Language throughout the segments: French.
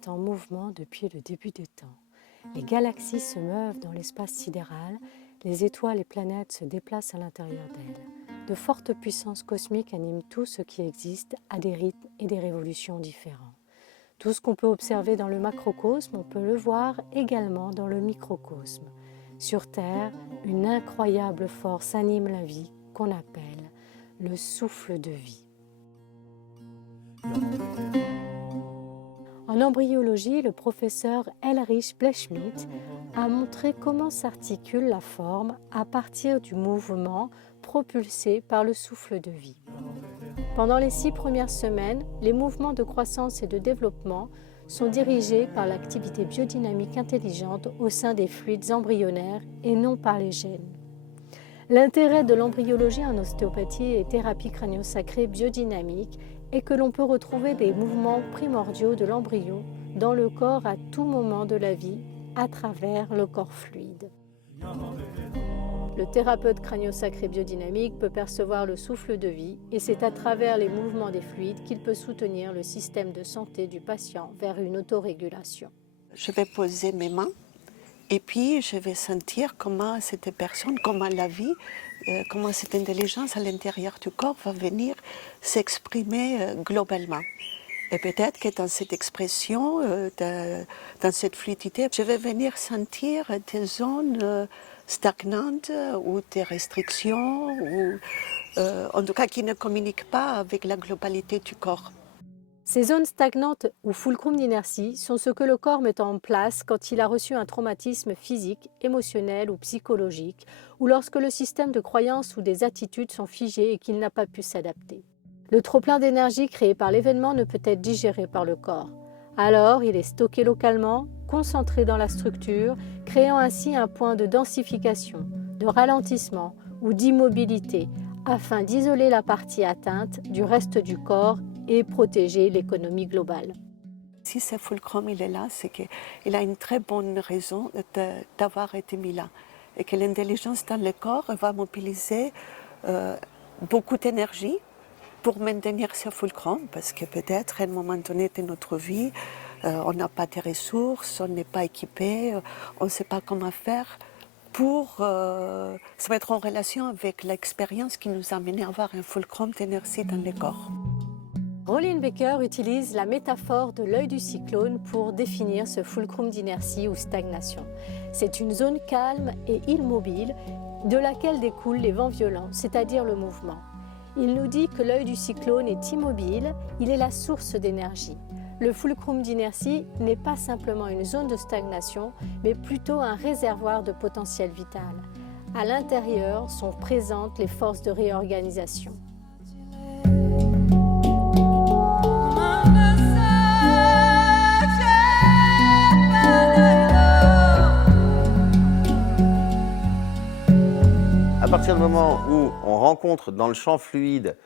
est en mouvement depuis le début des temps. Les galaxies se meuvent dans l'espace sidéral, les étoiles et planètes se déplacent à l'intérieur d'elles. De fortes puissances cosmiques animent tout ce qui existe à des rythmes et des révolutions différents. Tout ce qu'on peut observer dans le macrocosme, on peut le voir également dans le microcosme. Sur Terre, une incroyable force anime la vie qu'on appelle le souffle de vie. En embryologie, le professeur Elrich Blechschmidt a montré comment s'articule la forme à partir du mouvement propulsé par le souffle de vie. Pendant les 6 premières semaines, les mouvements de croissance et de développement sont dirigés par l'activité biodynamique intelligente au sein des fluides embryonnaires et non par les gènes. L'intérêt de l'embryologie en ostéopathie et thérapie crânio-sacrée biodynamique est que l'on peut retrouver des mouvements primordiaux de l'embryon dans le corps à tout moment de la vie à travers le corps fluide. Le thérapeute crânio-sacré biodynamique peut percevoir le souffle de vie et c'est à travers les mouvements des fluides qu'il peut soutenir le système de santé du patient vers une autorégulation. Je vais poser mes mains et puis je vais sentir comment cette personne, comment la vie, comment cette intelligence à l'intérieur du corps va venir s'exprimer globalement. Et peut-être que dans cette expression, dans cette fluidité, je vais venir sentir des zones stagnantes ou des restrictions, ou en tout cas qui ne communiquent pas avec la globalité du corps. Ces zones stagnantes ou fulcrum d'inertie sont ce que le corps met en place quand il a reçu un traumatisme physique, émotionnel ou psychologique, ou lorsque le système de croyances ou des attitudes sont figés et qu'il n'a pas pu s'adapter. Le trop-plein d'énergie créé par l'événement ne peut être digéré par le corps. Alors, il est stocké localement, concentré dans la structure, créant ainsi un point de densification, de ralentissement ou d'immobilité, afin d'isoler la partie atteinte du reste du corps et protéger l'économie globale. Si ce fulcrum il est là, c'est qu'il a une très bonne raison d'avoir été mis là. Et que l'intelligence dans le corps va mobiliser beaucoup d'énergie pour maintenir ce fulcrum, parce que peut-être à un moment donné de notre vie, on n'a pas de ressources, on n'est pas équipé, on ne sait pas comment faire pour se mettre en relation avec l'expérience qui nous a amené à avoir un fulcrum d'énergie dans le corps. Rollin Baker utilise la métaphore de l'œil du cyclone pour définir ce fulcrum d'inertie ou stagnation. C'est une zone calme et immobile de laquelle découlent les vents violents, c'est-à-dire le mouvement. Il nous dit que l'œil du cyclone est immobile, il est la source d'énergie. Le fulcrum d'inertie n'est pas simplement une zone de stagnation, mais plutôt un réservoir de potentiel vital. À l'intérieur sont présentes les forces de réorganisation. À partir du moment où on rencontre dans le champ fluide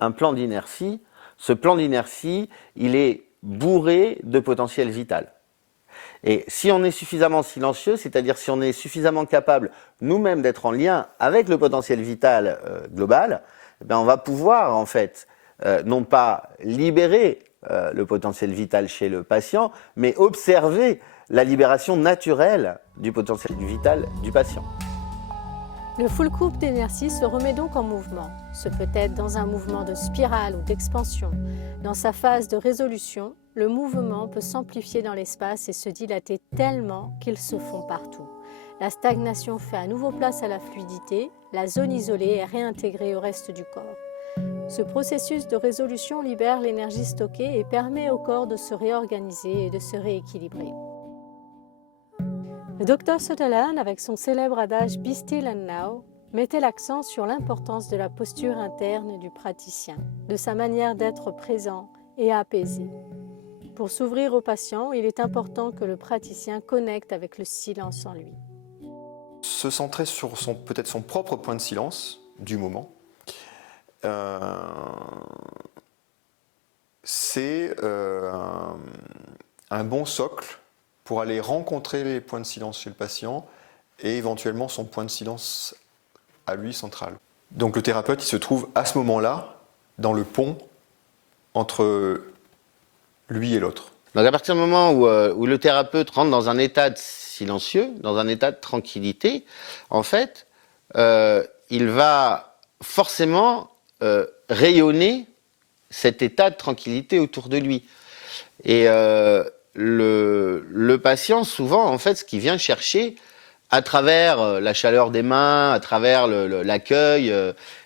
un plan d'inertie, ce plan d'inertie, il est bourré de potentiel vital. Et si on est suffisamment silencieux, c'est-à-dire si on est suffisamment capable nous-mêmes d'être en lien avec le potentiel vital global, eh on va pouvoir en fait non pas libérer le potentiel vital chez le patient, mais observer la libération naturelle du potentiel vital du patient. Le fulcrum d'inertie se remet donc en mouvement. Ce peut être dans un mouvement de spirale ou d'expansion. Dans sa phase de résolution, le mouvement peut s'amplifier dans l'espace et se dilater tellement qu'ils se font partout. La stagnation fait à nouveau place à la fluidité, la zone isolée est réintégrée au reste du corps. Ce processus de résolution libère l'énergie stockée et permet au corps de se réorganiser et de se rééquilibrer. Le Dr Sutherland, avec son célèbre adage « Be still and now », mettait l'accent sur l'importance de la posture interne du praticien, de sa manière d'être présent et apaisé. Pour s'ouvrir au patient, il est important que le praticien connecte avec le silence en lui. Se centrer sur peut-être son propre point de silence du moment, c'est un bon socle pour aller rencontrer les points de silence chez le patient et éventuellement son point de silence à lui central. Donc le thérapeute il se trouve à ce moment-là dans le pont entre lui et l'autre. Donc à partir du moment où le thérapeute rentre dans un état silencieux, dans un état de tranquillité, en fait, il va forcément rayonner cet état de tranquillité autour de lui. Et le patient, souvent, en fait, ce qu'il vient chercher, à travers la chaleur des mains, à travers l'accueil,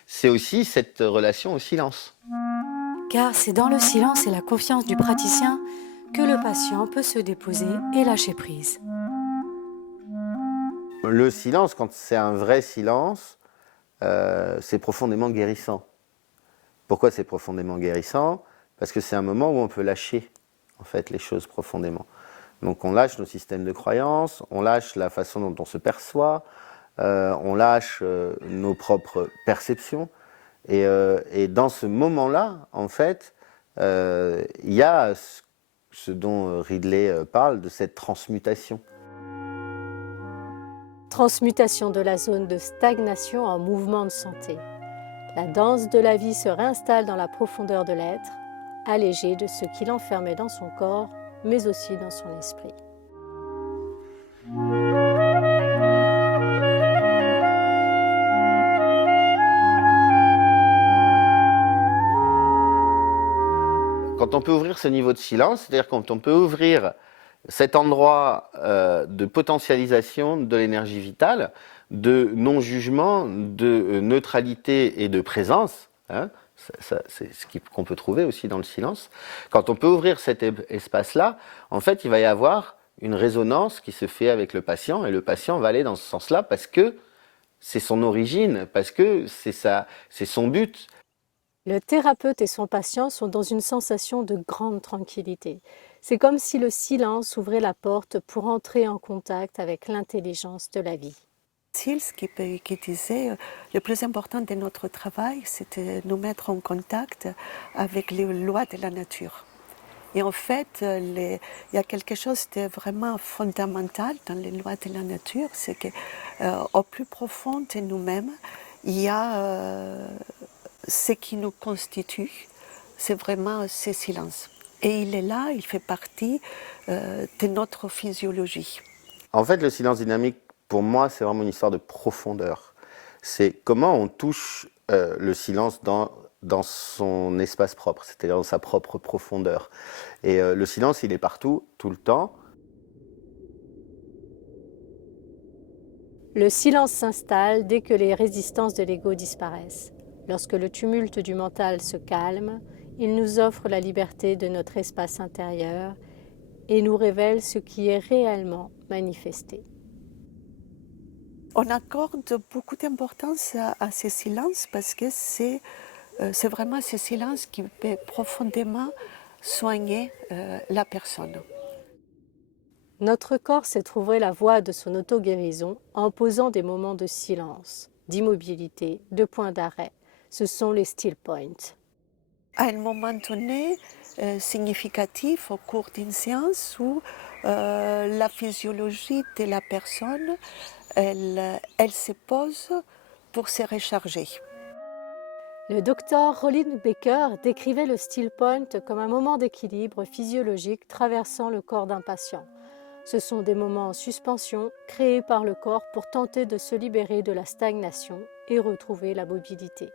c'est aussi cette relation au silence. Car c'est dans le silence et la confiance du praticien que le patient peut se déposer et lâcher prise. Le silence, quand c'est un vrai silence, c'est profondément guérissant. Pourquoi c'est profondément guérissant? Parce que c'est un moment où on peut lâcher, en fait, les choses profondément. Donc on lâche nos systèmes de croyances, on lâche la façon dont on se perçoit, on lâche nos propres perceptions. Et dans ce moment-là, en fait, il y a ce dont Ridley parle, de cette transmutation. Transmutation de la zone de stagnation en mouvement de santé. La danse de la vie se réinstalle dans la profondeur de l'être, allégée de ce qui l'enfermait dans son corps, mais aussi dans son esprit. Quand on peut ouvrir ce niveau de silence, c'est-à-dire quand on peut ouvrir cet endroit de potentialisation de l'énergie vitale, de non-jugement, de neutralité et de présence, hein, c'est ce qu'on peut trouver aussi dans le silence. Quand on peut ouvrir cet espace-là, en fait, il va y avoir une résonance qui se fait avec le patient, et le patient va aller dans ce sens-là parce que c'est son origine, parce que c'est son but. Le thérapeute et son patient sont dans une sensation de grande tranquillité. C'est comme si le silence ouvrait la porte pour entrer en contact avec l'intelligence de la vie. Sils qui disait le plus important de notre travail, c'était de nous mettre en contact avec les lois de la nature. Et en fait, il y a quelque chose de vraiment fondamental dans les lois de la nature, c'est qu'au plus profond de nous-mêmes, il y a ce qui nous constitue, c'est vraiment ce silence. Et il est là, il fait partie de notre physiologie. En fait, le silence dynamique, pour moi, c'est vraiment une histoire de profondeur. C'est comment on touche le silence dans son espace propre, c'est-à-dire dans sa propre profondeur. Et le silence, il est partout, tout le temps. Le silence s'installe dès que les résistances de l'ego disparaissent. Lorsque le tumulte du mental se calme, il nous offre la liberté de notre espace intérieur et nous révèle ce qui est réellement manifesté. On accorde beaucoup d'importance à ces silences parce que c'est vraiment ce silence qui peut profondément soigner la personne. Notre corps sait trouver la voie de son auto-guérison en posant des moments de silence, d'immobilité, de points d'arrêt. Ce sont les still points. À un moment donné, significatif au cours d'une séance où la physiologie de la personne, elle se pose pour se recharger. Le docteur Rollin Baker décrivait le still point comme un moment d'équilibre physiologique traversant le corps d'un patient. Ce sont des moments en suspension créés par le corps pour tenter de se libérer de la stagnation et retrouver la mobilité.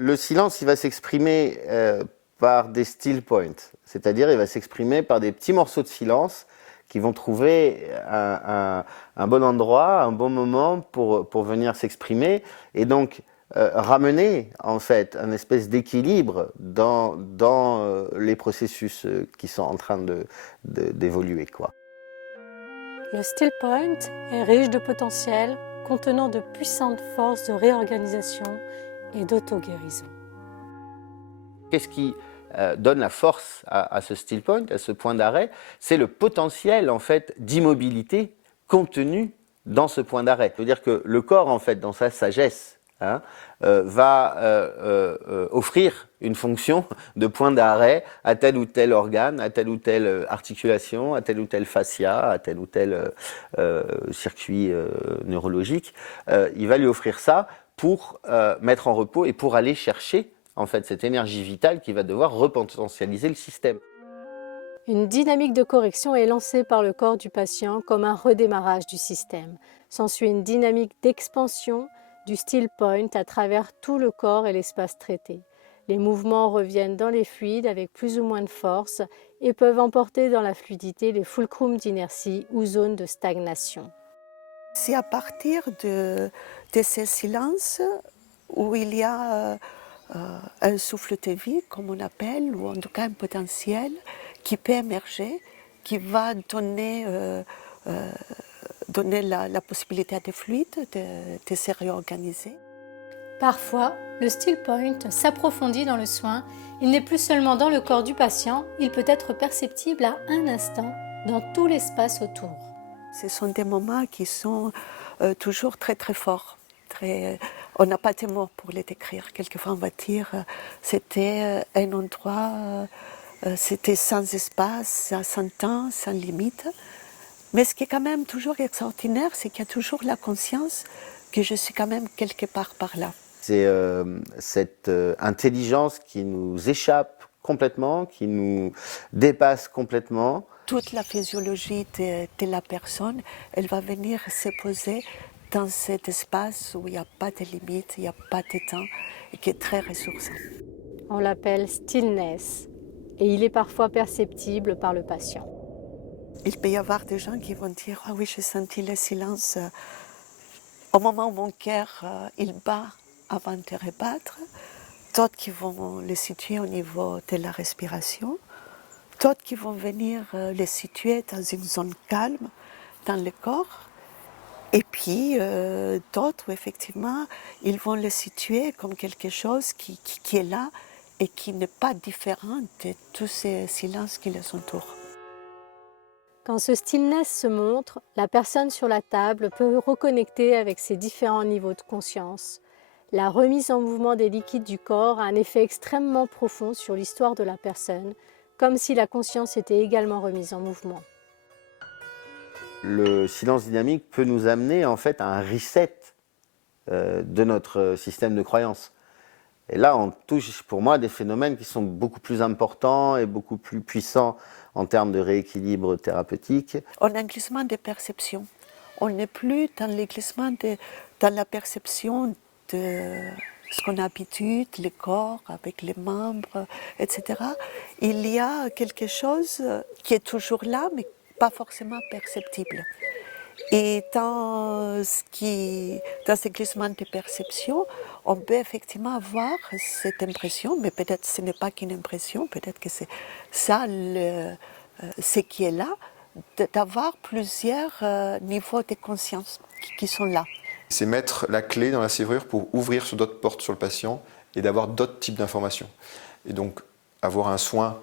Le silence, il va s'exprimer par des still points, c'est-à-dire il va s'exprimer par des petits morceaux de silence qui vont trouver un bon endroit, un bon moment pour venir s'exprimer et donc ramener en fait un espèce d'équilibre dans les processus qui sont en train d'évoluer, quoi. Le still point est riche de potentiel, contenant de puissantes forces de réorganisation et d'auto-guérison. Qu'est-ce qui donne la force à ce still point, à ce point d'arrêt? C'est le potentiel en fait d'immobilité contenu dans ce point d'arrêt. C'est-à-dire que le corps en fait dans sa sagesse va offrir une fonction de point d'arrêt à tel ou tel organe, à telle ou telle articulation, à tel ou tel fascia, à tel ou tel circuit neurologique. Il va lui offrir ça pour mettre en repos et pour aller chercher en fait cette énergie vitale qui va devoir repotentialiser le système. Une dynamique de correction est lancée par le corps du patient comme un redémarrage du système. S'ensuit une dynamique d'expansion du still point à travers tout le corps et l'espace traité. Les mouvements reviennent dans les fluides avec plus ou moins de force et peuvent emporter dans la fluidité les fulcrums d'inertie ou zones de stagnation. C'est à partir de ces silences où il y a un souffle de vie, comme on appelle, ou en tout cas un potentiel qui peut émerger, qui va donner la possibilité à des fluides de se réorganiser. Parfois, le still point s'approfondit dans le soin. Il n'est plus seulement dans le corps du patient, il peut être perceptible à un instant dans tout l'espace autour. Ce sont des moments qui sont toujours très très forts. On n'a pas de mots pour les décrire. Quelquefois on va dire c'était un endroit, c'était sans espace, sans temps, sans limite. Mais ce qui est quand même toujours extraordinaire, c'est qu'il y a toujours la conscience que je suis quand même quelque part par là. C'est cette intelligence qui nous échappe complètement, qui nous dépasse complètement. Toute la physiologie de la personne, elle va venir se poser dans cet espace où il n'y a pas de limite, il n'y a pas de temps, et qui est très ressourçant. On l'appelle stillness et il est parfois perceptible par le patient. Il peut y avoir des gens qui vont dire « Ah oui, j'ai senti le silence au moment où mon cœur il bat avant de rebattre », d'autres qui vont le situer au niveau de la respiration, d'autres qui vont venir le situer dans une zone calme dans le corps, et puis d'autres où effectivement ils vont le situer comme quelque chose qui est là et qui n'est pas différent de tous ces silences qui les entourent. Quand ce stillness se montre, la personne sur la table peut reconnecter avec ses différents niveaux de conscience. La remise en mouvement des liquides du corps a un effet extrêmement profond sur l'histoire de la personne, comme si la conscience était également remise en mouvement. Le silence dynamique peut nous amener en fait à un reset de notre système de croyance. Et là, on touche pour moi des phénomènes qui sont beaucoup plus importants et beaucoup plus puissants en termes de rééquilibre thérapeutique. On a un glissement de perception. On n'est plus dans le glissement dans la perception de ce qu'on a l'habitude, le corps avec les membres, etc. Il y a quelque chose qui est toujours là, mais pas forcément perceptible. Et dans ce glissement de perception, on peut effectivement avoir cette impression, mais peut-être ce n'est pas qu'une impression, peut-être que c'est ça ce qui est là, d'avoir plusieurs niveaux de conscience qui sont là. C'est mettre la clé dans la serrure pour ouvrir sur d'autres portes sur le patient et d'avoir d'autres types d'informations. Et donc avoir un soin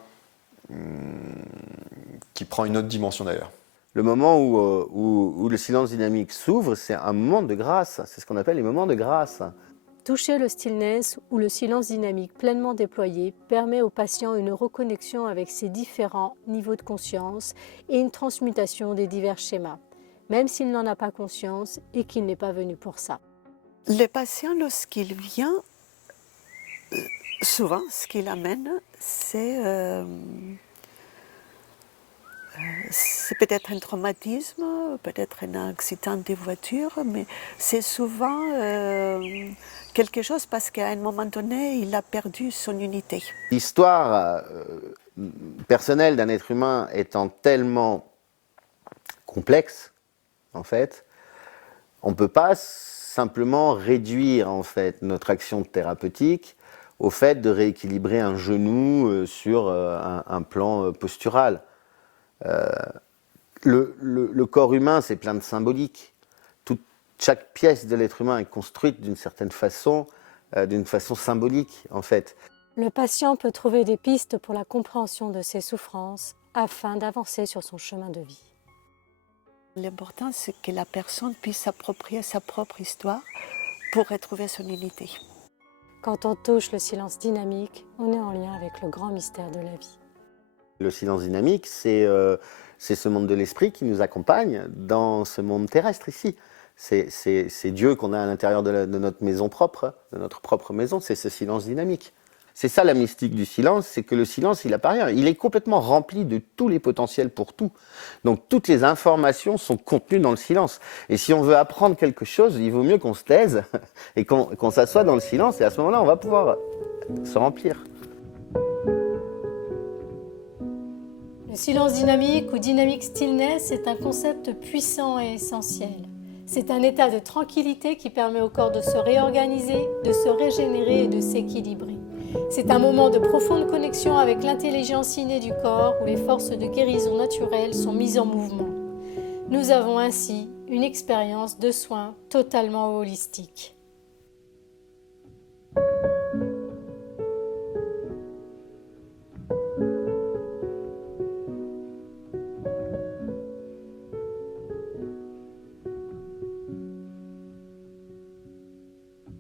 qui prend une autre dimension d'ailleurs. Le moment où le silence dynamique s'ouvre, c'est un moment de grâce. C'est ce qu'on appelle les moments de grâce. Toucher le stillness ou le silence dynamique pleinement déployé permet au patient une reconnexion avec ses différents niveaux de conscience et une transmutation des divers schémas, même s'il n'en a pas conscience et qu'il n'est pas venu pour ça. Le patient, lorsqu'il vient, souvent ce qu'il amène, c'est peut-être un traumatisme, peut-être un accident de voiture, mais c'est souvent quelque chose parce qu'à un moment donné, il a perdu son unité. L'histoire personnelle d'un être humain étant tellement complexe, en fait, on ne peut pas simplement réduire en fait, notre action thérapeutique au fait de rééquilibrer un genou sur un plan postural. Le corps humain, c'est plein de symbolique. Chaque pièce de l'être humain est construite d'une certaine façon symbolique, en fait. Le patient peut trouver des pistes pour la compréhension de ses souffrances afin d'avancer sur son chemin de vie. L'important, c'est que la personne puisse s'approprier sa propre histoire pour retrouver son unité. Quand on touche le silence dynamique, on est en lien avec le grand mystère de la vie. Le silence dynamique, c'est ce monde de l'esprit qui nous accompagne dans ce monde terrestre ici. C'est Dieu qu'on a à l'intérieur de notre maison propre, de notre propre maison, c'est ce silence dynamique. C'est ça la mystique du silence, c'est que le silence, il apparaît rien. Il est complètement rempli de tous les potentiels pour tout. Donc toutes les informations sont contenues dans le silence. Et si on veut apprendre quelque chose, il vaut mieux qu'on se taise et qu'on s'assoie dans le silence. Et à ce moment-là, on va pouvoir se remplir. Le silence dynamique ou dynamic stillness est un concept puissant et essentiel. C'est un état de tranquillité qui permet au corps de se réorganiser, de se régénérer et de s'équilibrer. C'est un moment de profonde connexion avec l'intelligence innée du corps où les forces de guérison naturelle sont mises en mouvement. Nous avons ainsi une expérience de soins totalement holistique.